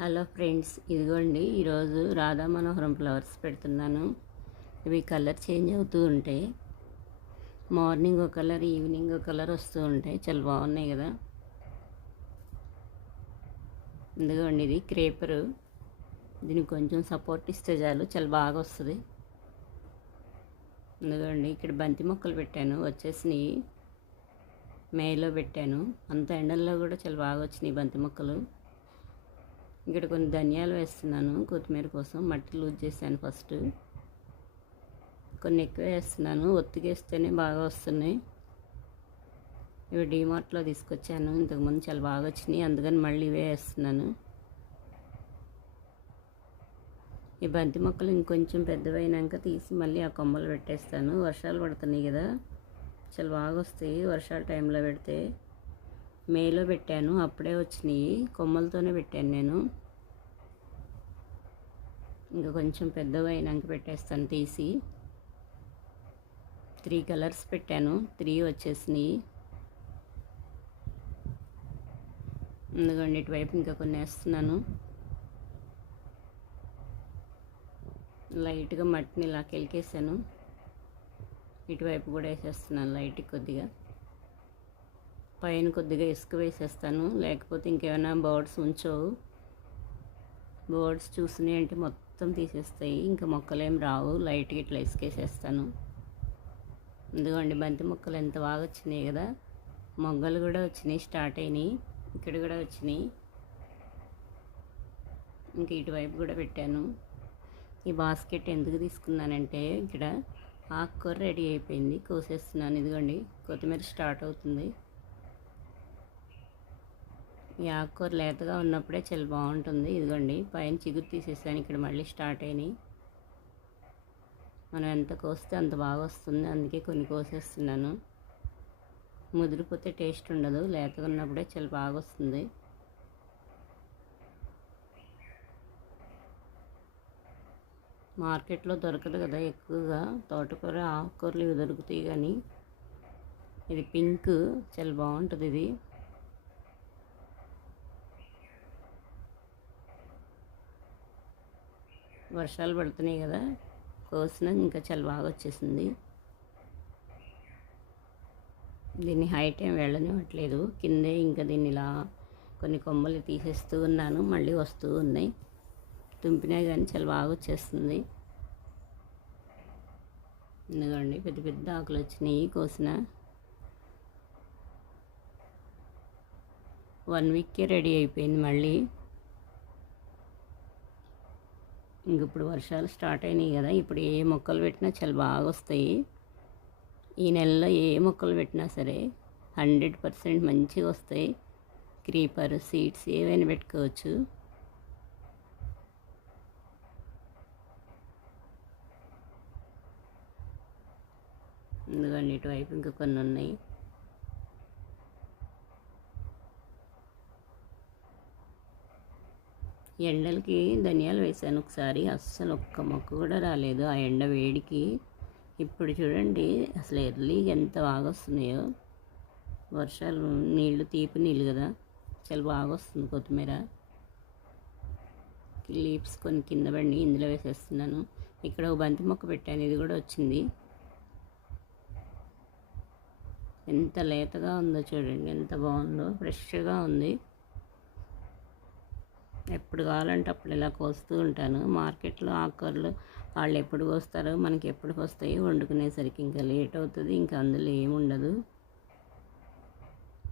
Hello friends, ఇదిగోండి ఈరోజు రాధా మనోహరం ఫ్లవర్స్ పెడుతున్నాను. ఇవి కలర్ చేంజ్ అవుతూ ఉంటాయి. మార్నింగ్ ఒక కలర్, ఈవినింగ్ ఒక కలర్ వస్తూ ఉంటాయి. చాలా బాగున్నాయి కదా. ఇదిగోండి ఇది క్రేపరు. దీనికి కొంచెం సపోర్ట్ ఇస్తే చాలు, చాలా బాగా వస్తుంది. ఇదిగోండి ఇక్కడ బంతి మొక్కలు పెట్టాను, వచ్చేసినాయి. మేలో పెట్టాను, అంత ఎండల్లో కూడా చాలా బాగా వచ్చినాయి బంతి మొక్కలు. ఇక్కడ కొన్ని ధనియాలు వేస్తున్నాను కొత్తిమీర కోసం. మట్టి లూజ్ చేశాను ఫస్ట్, కొన్ని ఎక్కువ వేస్తున్నాను. ఒత్తిగేస్తేనే బాగా వస్తున్నాయి. ఇవి డీమార్ట్లో తీసుకొచ్చాను, ఇంతకుముందు చాలా బాగా వచ్చినాయి, అందుకని మళ్ళీ ఇవే వేస్తున్నాను. ఈ బంతి మొక్కలు ఇంకొంచెం పెద్దవైనాక తీసి మళ్ళీ ఆ కొమ్మలు పెట్టేస్తాను. వర్షాలు పడుతున్నాయి కదా, చాలా బాగా వస్తాయి వర్షాల టైంలో పెడితే. మేలో పెట్టాను, అప్పుడే వచ్చినాయి, కొమ్మలతోనే పెట్టాను నేను. ఇంకా కొంచెం పెద్దగా అయినాక పెట్టేస్తాను తీసి. 3 కలర్స్ పెట్టాను, 3 వచ్చేసినాయి. ఎందుకండి ఇటువైపు ఇంకా కొన్ని వేస్తున్నాను. లైట్గా మట్టిని ఇలా కెలికేసాను, ఇటువైపు కూడా వేసేస్తున్నాను లైట్ కొద్దిగా. పైన కొద్దిగా ఇసుక వేసేస్తాను, లేకపోతే ఇంకేమైనా బర్డ్స్ ఉంచవు. బర్డ్స్ చూసినాయి అంటే మొత్తం తీసేస్తాయి, ఇంకా మొక్కలేం రావు. లైట్గా ఇట్లా ఇసుకేసేస్తాను. ఎందుకండి బంతి మొక్కలు ఎంత బాగా వచ్చినాయి కదా. మొగ్గలు కూడా వచ్చినాయి, స్టార్ట్ అయినాయి, ఇక్కడ కూడా వచ్చినాయి. ఇంక ఇటువైపు కూడా పెట్టాను. ఈ బాస్కెట్ ఎందుకు తీసుకున్నానంటే ఇక్కడ ఆకుకూర రెడీ అయిపోయింది, కోసేస్తున్నాను. ఇదిగోండి కొత్తిమీర స్టార్ట్ అవుతుంది. ఈ ఆకుకూర లేతగా ఉన్నప్పుడే చాలా బాగుంటుంది. ఇదిగోండి పైన చిగురు తీసేసాను, ఇక్కడ మళ్ళీ స్టార్ట్ అయినాయి. మనం ఎంత కోస్తే అంత బాగా వస్తుంది, అందుకే కొన్ని కోసేస్తున్నాను. ముదిరిపోతే టేస్ట్ ఉండదు, లేతగా ఉన్నప్పుడే చాలా బాగా వస్తుంది. మార్కెట్లో దొరకదు కదా ఎక్కువగా, తోటకూర ఆకుకూరలు ఇవి దొరుకుతాయి, కానీ ఇది పింక్ చాలా బాగుంటుంది. ఇది వర్షాలు పడుతున్నాయి కదా, కోసిన ఇంకా చాలా బాగా వచ్చేసింది. దీన్ని హైట్ ఏం వెళ్ళనివ్వట్లేదు, కిందే ఇంకా దీన్ని ఇలా కొన్ని కొమ్మలు తీసేస్తూ ఉన్నాను, మళ్ళీ వస్తూ ఉన్నాయి. తుంపినా కానీ చాలా బాగా వచ్చేస్తుంది. ఎందుకండి పెద్ద పెద్ద ఆకులు వచ్చినాయి కోసిన. 1 వీక్కే రెడీ అయిపోయింది మళ్ళీ. ఇంక ఇప్పుడు వర్షాలు స్టార్ట్ అయినాయి కదా, ఇప్పుడు ఏ మొక్కలు పెట్టినా చాలా బాగా వస్తాయి. ఈ నెలలో ఏ మొక్కలు పెట్టినా సరే 100% మంచిగా వస్తాయి. క్రీపర్, సీడ్స్ ఏవైనా పెట్టుకోవచ్చు. ఎందుకంటే ఇటువైపు ఇంకా కొన్ని ఉన్నాయి. ఎండలకి ధనియాలు వేసాను ఒకసారి, అస్సలు ఒక్క మొక్క కూడా రాలేదు ఆ ఎండ వేడికి. ఇప్పుడు చూడండి అసలు ఎర్లీగా ఎంత బాగా వస్తున్నాయో. వర్షాలు నీళ్ళు తీపి నీళ్ళు కదా, చాలా బాగా వస్తుంది కొత్తిమీర. లీవ్స్ కొన్ని కింద పడి ఇందులో వేసేస్తున్నాను. ఇక్కడ ఒక బంతి మొక్క పెట్టాను, ఇది కూడా వచ్చింది. ఎంత లేతగా ఉందో చూడండి, ఎంత బాగుందో, ఫ్రెష్గా ఉంది. ఎప్పుడు కావాలంటే అప్పుడు ఇలా కోస్తూ ఉంటాను. మార్కెట్లో ఆకుకూరలు వాళ్ళు ఎప్పుడు కోస్తారో మనకి ఎప్పుడు వస్తాయి, వండుకునేసరికి ఇంకా లేట్ అవుతుంది. ఇంకా అందులో ఏముండదు.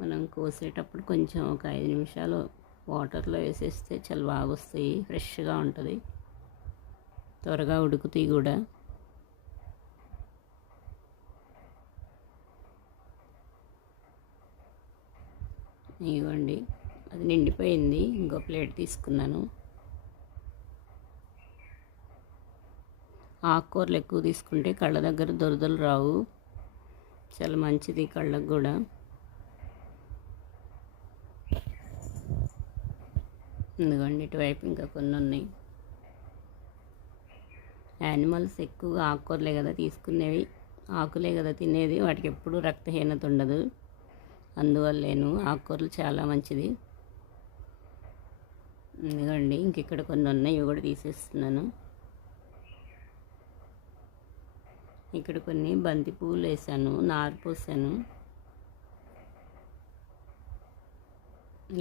మనం కోసేటప్పుడు కొంచెం ఒక 5 నిమిషాలు వాటర్లో వేసేస్తే చాలా బాగా వస్తాయి, ఫ్రెష్గా ఉంటుంది, త్వరగా ఉడుకుతాయి కూడా. ఇవ్వండి అది నిండిపోయింది, ఇంకో ప్లేట్ తీసుకున్నాను. ఆకుకూరలు ఎక్కువ తీసుకుంటే కళ్ళ దగ్గర దురదలు రావు, చాలా మంచిది కళ్ళకు కూడా. ఎందుకండి ఇటువైపు ఇంకా కొన్ని ఉన్నాయి. యానిమల్స్ ఎక్కువగా ఆకుకూరలే కదా తీసుకునేవి, ఆకులే కదా తినేది, వాటికి ఎప్పుడూ రక్తహీనత ఉండదు. అందువల్లేను ఆకుకూరలు చాలా మంచిది. ఇదిగోండి ఇంక ఇక్కడ కొన్ని ఉన్నాయి, ఇవి కూడా తీసేస్తున్నాను. ఇక్కడ కొన్ని బంతి పువ్వులు వేసాను, నారు పోసాను.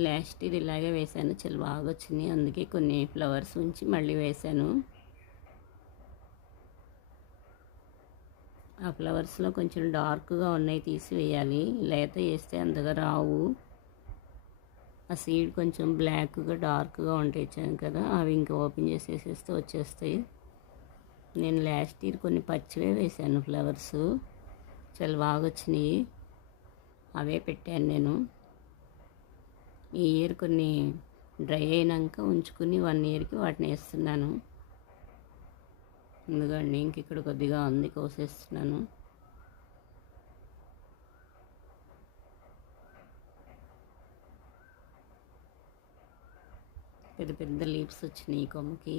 లాస్ట్ ఇది ఇలాగే వేసాను, చాలా బాగా వచ్చింది. అందుకే కొన్ని ఫ్లవర్స్ ఉంచి మళ్ళీ వేసాను. ఆ ఫ్లవర్స్లో కొంచెం డార్క్గా ఉన్నాయి, తీసివేయాలి. లేత వేస్తే అంతగా రావు. ఆ సీడ్ కొంచెం బ్లాక్గా డార్క్గా ఉంటాయి కదా, అవి ఇంకా ఓపెన్ చేసేసేస్తే వచ్చేస్తాయి. నేను లాస్ట్ ఇయర్ కొన్ని పచ్చివే వేసాను ఫ్లవర్స్, చాలా బాగా వచ్చినాయి. అవే పెట్టాను నేను. ఈ ఇయర్ కొన్ని డ్రై అయినాక ఉంచుకుని 1 ఇయర్కి వాటిని వేస్తున్నాను. ఎందుకండి ఇంక ఇక్కడ కొద్దిగా ఉంది, కోసేస్తున్నాను. పెద్ద పెద్ద లీవ్స్ వచ్చినాయి ఈ కొమ్మకి,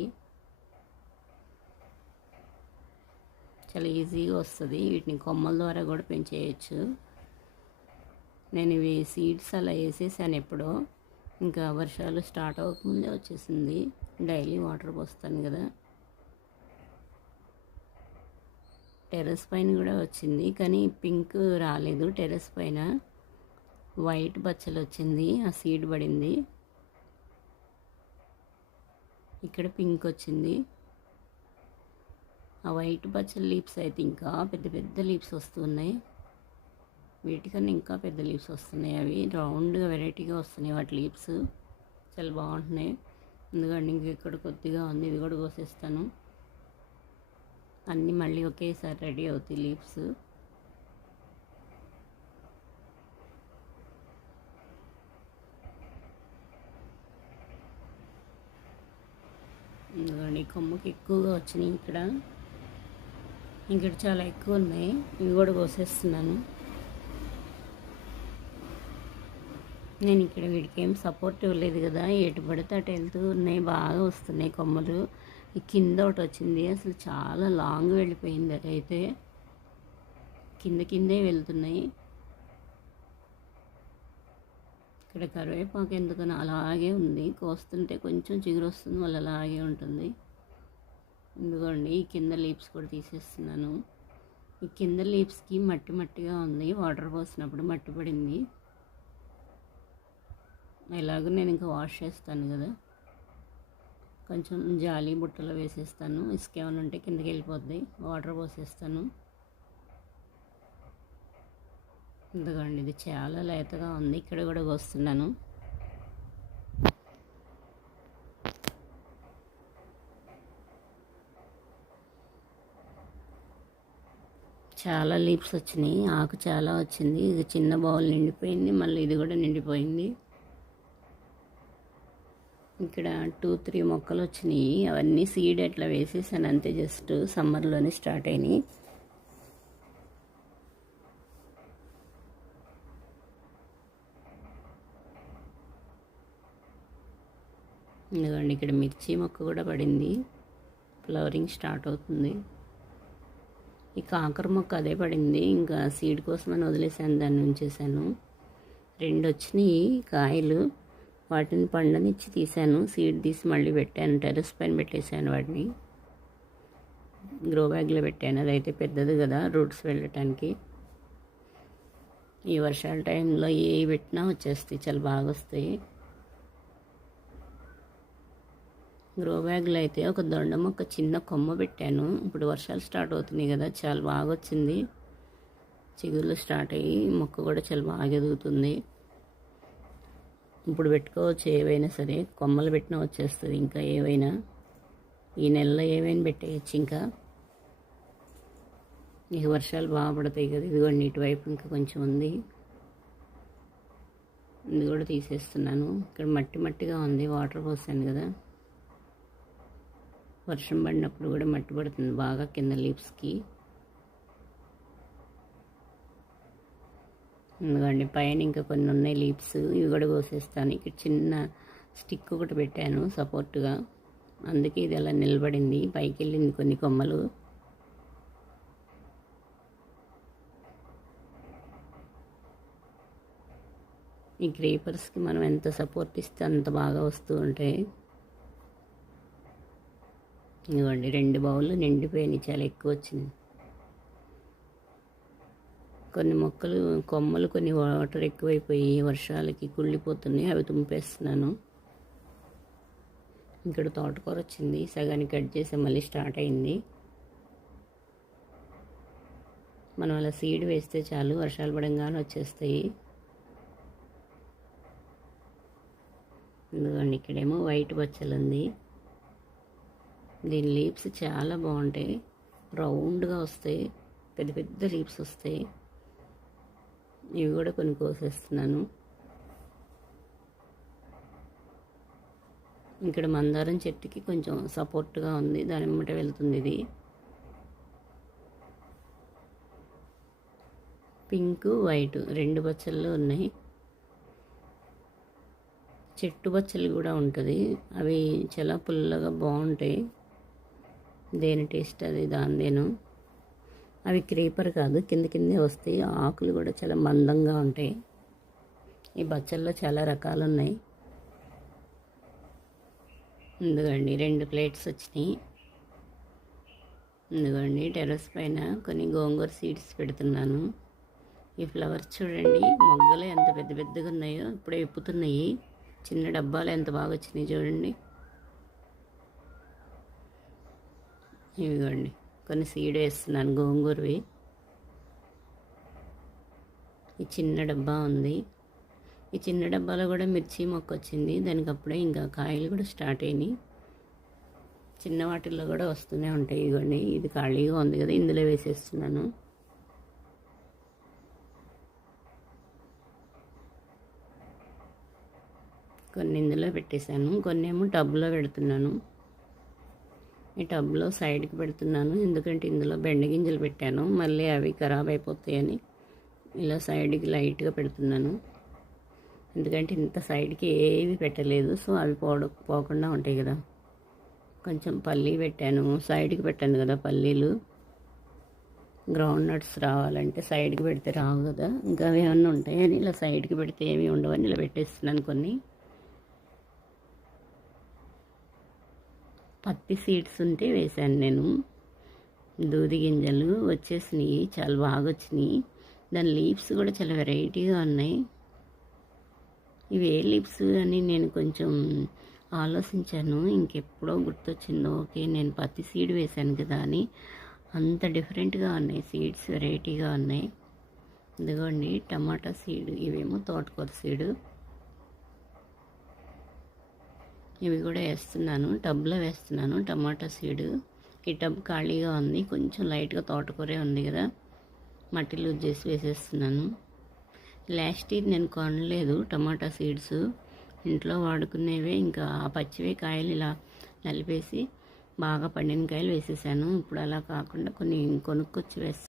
చాలా ఈజీగా వస్తుంది. వీటిని కొమ్మల ద్వారా కూడా పెంచేయచ్చు. నేను ఇవి సీడ్స్ అలా వేసేసాను ఎప్పుడో, ఇంకా వర్షాలు స్టార్ట్ అవ్వకముందే వచ్చేసింది. డైలీ వాటర్ పోస్తాను కదా. టెర్రస్ పైన కూడా వచ్చింది, కానీ పింక్ రాలేదు. టెర్రస్ పైన వైట్ బచ్చలు వచ్చింది, ఆ సీడ్ పడింది. ఇక్కడ పింక్ వచ్చింది. ఆ వైట్ బచ్చల లీవ్స్ అయితే ఇంకా పెద్ద పెద్ద లీవ్స్ వస్తున్నాయి. వీటికన్నా ఇంకా పెద్ద లీవ్స్ వస్తున్నాయి. అవి రౌండ్గా వెరైటీగా వస్తున్నాయి వాటి లీవ్స్, చాలా బాగుంటున్నాయి. ఎందుకంటే ఇంక ఇక్కడ కొద్దిగా ఉంది, ఇది కూడా కోసేస్తాను. అన్నీ మళ్ళీ ఒకేసారి రెడీ అవుతాయి లీవ్స్. ఎందుకండి ఈ కొమ్మకి ఎక్కువగా వచ్చినాయి ఇక్కడ చాలా ఎక్కువ ఉన్నాయి, ఇవి కూడా కోసేస్తున్నాను. నేను ఇక్కడ వీడికి ఏం సపోర్ట్ ఇవ్వలేదు కదా, ఎటు పడితే అటు వెళ్తూ ఉన్నాయి, బాగా వస్తున్నాయి కొమ్మలు. ఈ కింద ఒకటి వచ్చింది, అసలు చాలా లాంగ్ వెళ్ళిపోయింది. అదైతే కిందే వెళ్తున్నాయి. ఇక్కడ కరివేపాకు ఎందుకని అలాగే ఉంది, కోస్తుంటే కొంచెం చిగురు వస్తుంది, మళ్ళీ అలాగే ఉంటుంది. ఎందుకండి ఈ కింద లీవ్స్ కూడా తీసేస్తున్నాను. ఈ కింద లీవ్స్కి మట్టిగా ఉంది, వాటర్ పోసినప్పుడు మట్టి పడింది. ఎలాగో నేను ఇంకా వాష్ చేస్తాను కదా, కొంచెం జాలి బుట్టలో వేసేస్తాను. ఇసుక ఏమైనా ఉంటే కిందకి వెళ్ళిపోద్ది, వాటర్ పోసేస్తాను. ఎందుకండి ఇది చాలా లేతగా ఉంది, ఇక్కడ కూడా కోస్తున్నాను. చాలా లీవ్స్ వచ్చినాయి, ఆకు చాలా వచ్చింది. ఇది చిన్న బౌల్ నిండిపోయింది, మళ్ళీ ఇది కూడా నిండిపోయింది. ఇక్కడ 2-3 మొక్కలు వచ్చినాయి, అవన్నీ సీడ్ అట్లా వేసేసాను అంతే, జస్ట్ సమ్మర్లోనే స్టార్ట్ అయినాయి. ఎందుకండి ఇక్కడ మిర్చి మొక్క కూడా పడింది, ఫ్లవరింగ్ స్టార్ట్ అవుతుంది. ఈ కాకర మొక్క అదే పడింది, ఇంకా సీడ్ కోసమని వదిలేసాను, దాన్ని ఉంచేసాను. 2 వచ్చినాయి కాయలు, వాటిని పండనిచ్చి తీసాను. సీడ్ తీసి మళ్ళీ పెట్టాను, టెర్రస్ పైన పెట్టేశాను. వాటిని గ్రో బ్యాగ్లో పెట్టాను, అదైతే పెద్దది కదా రూట్స్ వెళ్ళటానికి. ఈ వర్షాల టైంలో ఏ పెట్టినా వచ్చేస్తాయి, చాలా బాగా వస్తాయి. గ్రో బ్యాగ్లో అయితే ఒక దొండ మొక్క చిన్న కొమ్మ పెట్టాను. ఇప్పుడు వర్షాలు స్టార్ట్ అవుతున్నాయి కదా, చాలా బాగా వచ్చింది. చిగుర్లు స్టార్ట్ అయ్యి మొక్క కూడా చాలా బాగా ఎదుగుతుంది. ఇప్పుడు పెట్టుకోవచ్చు, ఏవైనా సరే కొమ్మలు పెట్టినా వచ్చేస్తుంది. ఇంకా ఏవైనా ఈ నెలలో ఏవైనా పెట్టేయచ్చు. ఇంకా ఇక వర్షాలు బాగా పడతాయి కదా. ఇదిగోండి ఇటువైపు ఇంకా కొంచెం ఉంది, ఇది కూడా తీసేస్తున్నాను. ఇక్కడ మట్టిగా ఉంది, వాటర్ పోసాను కదా. వర్షం పడినప్పుడు కూడా మట్టి పడుతుంది బాగా కింద లీవ్స్కి. ఎందుకండి పైన ఇంకా కొన్ని ఉన్నాయి లీవ్స్, ఇవి కూడా కోసేస్తాను. ఇక్కడ చిన్న స్టిక్ ఒకటి పెట్టాను సపోర్ట్గా, అందుకే ఇది అలా నిలబడింది, పైకి వెళ్ళింది కొన్ని కొమ్మలు. ఈ క్రీపర్స్కి మనం ఎంత సపోర్ట్ ఇస్తే అంత బాగా వస్తూ ఉంటాయి. ఇదిగోండి 2 బౌళ్ళు నిండిపోయినాయి, చాలా ఎక్కువ వచ్చినాయి. కొన్ని మొక్కలు కొమ్మలు కొన్ని వాటర్ ఎక్కువైపోయి వర్షాలకి కుళ్ళిపోతున్నాయి, అవి తుంపేస్తున్నాను. ఇక్కడ తోటకూర వచ్చింది, సగానికి కట్ చేసి మళ్ళీ స్టార్ట్ అయింది. మనం అలా సీడ్ వేస్తే చాలు, వర్షాలు పడంగానే వచ్చేస్తాయి. ఎందుకండి ఇక్కడేమో వైట్ బచ్చలు ఉంది. దీని లీవ్స్ చాలా బాగుంటాయి, రౌండ్గా వస్తాయి, పెద్ద పెద్ద లీవ్స్ వస్తాయి. ఇవి కూడా కొన్ని కోసేస్తున్నాను. ఇక్కడ మందారం చెట్టుకి కొంచెం సపోర్ట్గా ఉంది, దాని వెంబట వెళ్తుంది ఇది. పింక్ వైట్ 2 బచ్చలు ఉన్నాయి. చెట్టు బచ్చలు కూడా ఉంటుంది, అవి చాలా పుల్లగా బాగుంటాయి. దేని టేస్ట్ అది దానిదేను. అవి క్రీపర్ కాదు, కిందే వస్తాయి. ఆకులు కూడా చాలా మందంగా ఉంటాయి. ఈ బచ్చల్లో చాలా రకాలు ఉన్నాయి. ఎందుకండి 2 ప్లేట్స్ వచ్చినాయి. ఎందుకండి టెర్రస్ పైన కొన్ని గోంగూర సీడ్స్ పెడుతున్నాను. ఈ ఫ్లవర్స్ చూడండి, మొగ్గలు ఎంత పెద్ద పెద్దగా ఉన్నాయో, ఇప్పుడే విప్పుతున్నాయి. చిన్న డబ్బాలు ఎంత బాగా వచ్చినాయి చూడండి. ఇవిగోండి కొన్ని సీడ్ వేస్తున్నాను గోంగూరవి. ఈ చిన్న డబ్బా ఉంది, ఈ చిన్న డబ్బాలో కూడా మిర్చి మొక్క వచ్చింది. దానికి అప్పుడే ఇంకా కాయలు కూడా స్టార్ట్ అయినాయి. చిన్న వాటిల్లో కూడా వస్తూనే ఉంటాయి. ఇదిగోండి ఇది ఖాళీగా ఉంది కదా, ఇందులో వేసేస్తున్నాను. కొన్ని ఇందులో పెట్టేశాను, కొన్ని ఏమో టబ్లో పెడుతున్నాను. ఈ టబ్లో సైడ్కి పెడుతున్నాను, ఎందుకంటే ఇందులో బెండ గింజలు పెట్టాను, మళ్ళీ అవి ఖరాబ్ అయిపోతాయని ఇలా సైడ్కి లైట్గా పెడుతున్నాను. ఎందుకంటే ఇంత సైడ్కి ఏవి పెట్టలేదు, సో అవి పోకుండా ఉంటాయి కదా. కొంచెం పల్లీ పెట్టాను, సైడ్కి పెట్టాను కదా పల్లీలు. గ్రౌండ్ నట్స్ రావాలంటే సైడ్కి పెడితే రావు కదా, ఇంకా అవి ఏమన్నా ఉంటాయని ఇలా సైడ్కి పెడితే ఏమి ఉండవని ఇలా పెట్టేస్తున్నాను. కొన్ని పత్తి సీడ్స్ ఉంటే వేశాను నేను. దూది గింజలు వచ్చేసినాయి, చాలా బాగా వచ్చినాయి. దాని లీవ్స్ కూడా చాలా వెరైటీగా ఉన్నాయి. ఇవి ఏ లీవ్స్ అని నేను కొంచెం ఆలోచించాను, ఇంకెప్పుడో గుర్తొచ్చిందో ఓకే నేను పత్తి సీడ్ వేశాను కదా అని. అంత డిఫరెంట్గా ఉన్నాయి సీడ్స్, వెరైటీగా ఉన్నాయి. ఇదిగోండి టమాటా సీడ్, ఇవేమో తోటకూర సీడు. ఇవి కూడా వేస్తున్నాను, టబ్లో వేస్తున్నాను టమాటా సీడు. ఈ టబ్ ఖాళీగా ఉంది, కొంచెం లైట్గా తోటకూరే ఉంది కదా, మట్టి లూజ్ చేసి వేసేస్తున్నాను. లాస్ట్ ఇయర్ నేను కొనలేదు టమాటా సీడ్స్, ఇంట్లో వాడుకునేవే. ఇంకా ఆ పచ్చివే కాయలు ఇలా నలిపేసి బాగా పండిన కాయలు వేసేసాను. ఇప్పుడు అలా కాకుండా కొన్ని కొనుక్కొచ్చి వేస్తాను.